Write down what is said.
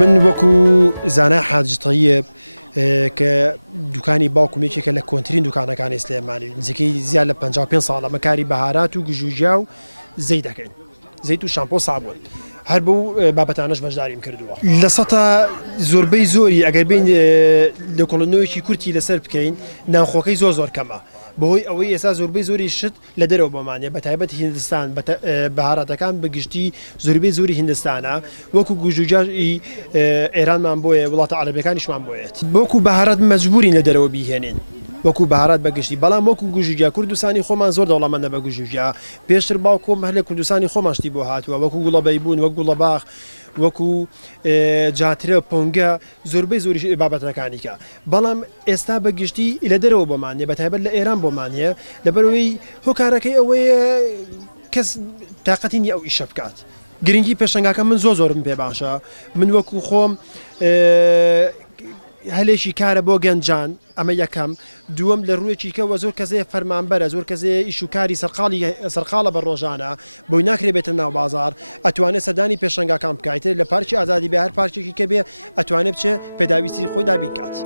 من وەکو زانای حاج طەیب کە دوکانی باوکومێکێکە لە کۆنتترین دوکانەکانی سلێمانی نزیکەی زیاد لە 55 ساڵە مەکاری بەهارات و گژوژیا و زەی دەکەین زەیت و شامپۆ سابوون هەر بەو بابەتانەش بەشداریم کردووە لە سەتا زۆربەی زۆری ئەگەر بین لە کۆڵنەوەیەکی کورتی لەسەر بکەین ناوخۆکەی زۆر کەمە بەهۆی ئەوەی ئێستا زۆربەی زۆری شت لە دەرەوە بۆمانێ بە تایبەت هیندستان بەهاراتەکان بەگشتی زۆربەی زۆری هیندستانە وەکو گوژوجاری ئێرانمان بۆیە وڵاتە عەرەبیەکانیشمان بۆیەت وەکو بەهارات مەجبورین لە دەرەوە بیهێنین وەکو بەهارات بەگشتی بەڵام وەکو گوژوجیا کوردستانی خۆمان زۆر دەوڵەمەندە بە گوژوجیا پێشتر باوکۆم هەر لە کوردستانی خۆماشتی بۆ هاتووە وەکو گوڵەبەی بوون وەک گوڵەباخ وەکو جاترە پۆنگە زۆربەی زۆری بابەتەکانیکە بەڵام ئێستا بەگشتی لە دەرەوە بۆمانێ بەتایبەت لە ئێران بۆمانە لەبەرەوەی هۆکارەکەی ئەوەیە کەس تااقەتی نیە ئەو ئیشە بکات گرنگی پێشەنگاکە من زۆرم پێ باشە من وەکو خۆم هەلێکی کارە بۆ گەنجان ئەمە یەکەم دووەم لە ڕوویەکی کەوە زۆر کەسەیە فەرمانبەرە زۆر کەسەیە ئیش و کاری سەرقاڵە بە ڕۆژانە بۆی ناکرێ بێتە ناو بازار ئەتوانێت سەردانی پێشەنگاکان بکایتر لە پارکی ئازادی بێ هەر پارچێکی کە بێ ئەتوانێت بچێ پێداویستی خۆی دابین کات.